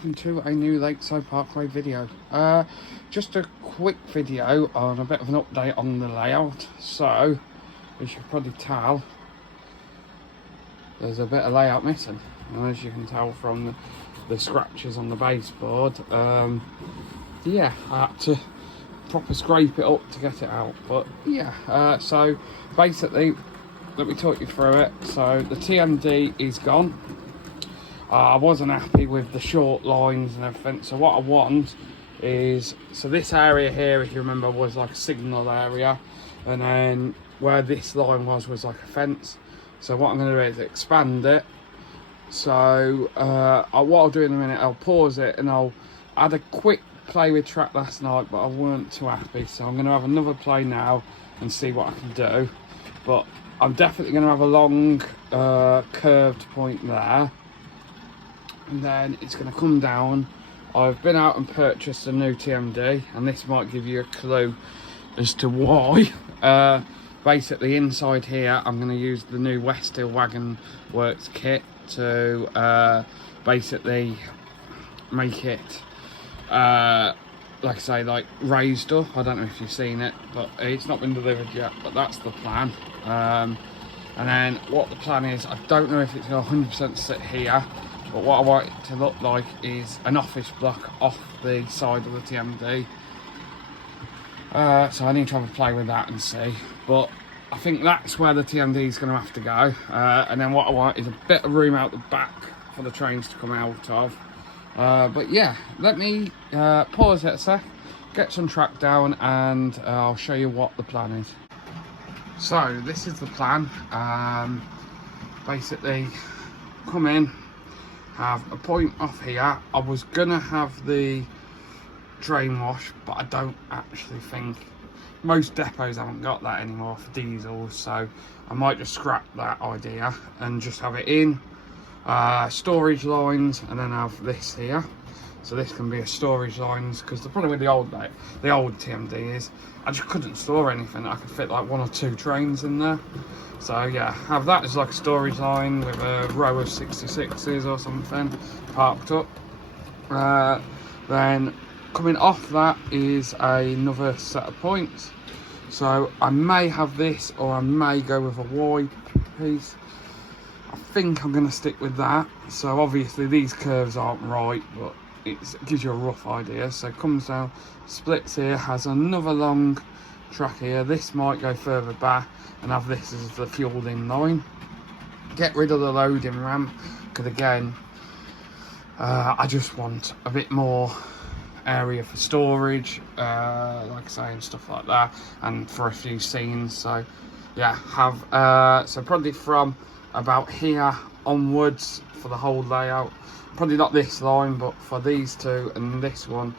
welcome to a new Lakeside Parkway video. Just a quick video on a bit of an update on the layout. So, as you can probably tell, there's a bit of layout missing, and as you can tell from the scratches on the baseboard, yeah, I had to proper scrape it up to get it out. But yeah, so basically, let me talk you through it. So the TMD is gone. I wasn't happy with the short lines and everything, so what I want is, so this area here, if you remember, was like a signal area, and then where this line was like a fence. So what I'm going to do is expand it. So what I'll do in a minute, I'll pause it and I'll add a quick play with track last night, but I weren't too happy, so I'm going to have another play now and see what I can do. But I'm definitely going to have a long curved point there, and then it's going to come down. I've been out and purchased a new TMD, and this might give you a clue as to why. Basically inside here I'm going to use the new West Hill Wagon Works kit to basically make it like I say, like raised up. I don't know if you've seen it, but it's not been delivered yet, but that's the plan. And then what the plan is, I don't know if it's going to 100% sit here, but what I want it to look like is an office block off the side of the TMD. So I need to have a play with that and see, but I think that's where the TMD is going to have to go. And then what I want is a bit of room out the back for the trains to come out of. But yeah, let me pause it a sec, get some track down, and I'll show you what the plan is. So this is the plan. Basically come in, have a point off here. I was gonna have the drain wash, but I don't actually think, most depots haven't got that anymore for diesels, so I might just scrap that idea and just have it in storage lines, and then have this here. So this can be a storage lines, because the problem with the old TMD is I just couldn't store anything. I could fit like 1 or 2 trains in there. So yeah, have that as like a storage line with a row of 66s or something parked up. Then coming off that is another set of points. So I may have this, or I may go with a Y piece. I think I'm going to stick with that. So obviously these curves aren't right, but it gives you a rough idea. So it comes down, splits here, has another long track here. This might go further back and have this as the fueling line. Get rid of the loading ramp, because again, I just want a bit more area for storage, like I say, and stuff like that, and for a few scenes. So yeah, have so probably from about here onwards for the whole layout, probably not this line, but for these two and this one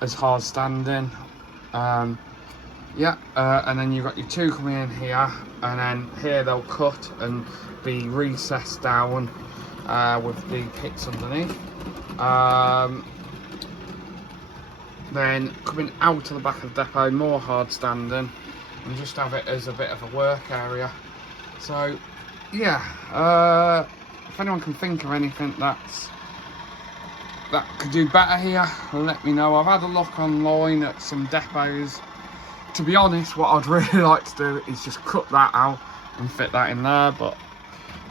as hard standing. Yeah, and then you've got your 2 coming in here, and then here they'll cut and be recessed down with the pits underneath. Then coming out to the back of the depot, more hard standing, and just have it as a bit of a work area. So yeah, if anyone can think of anything that could do better here, let me know. I've had a look online at some depots. To be honest, what I'd really like to do is just cut that out and fit that in there, but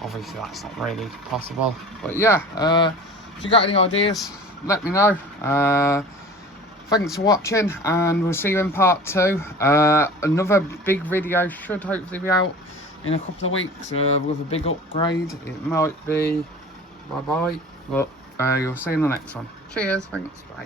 obviously that's not really possible. But yeah, if you got any ideas, let me know. Thanks for watching, and we'll see you in part 2. Another big video should hopefully be out in a couple of weeks with a big upgrade. It might be bye-bye, but you'll see in the next one. Cheers, thanks, bye.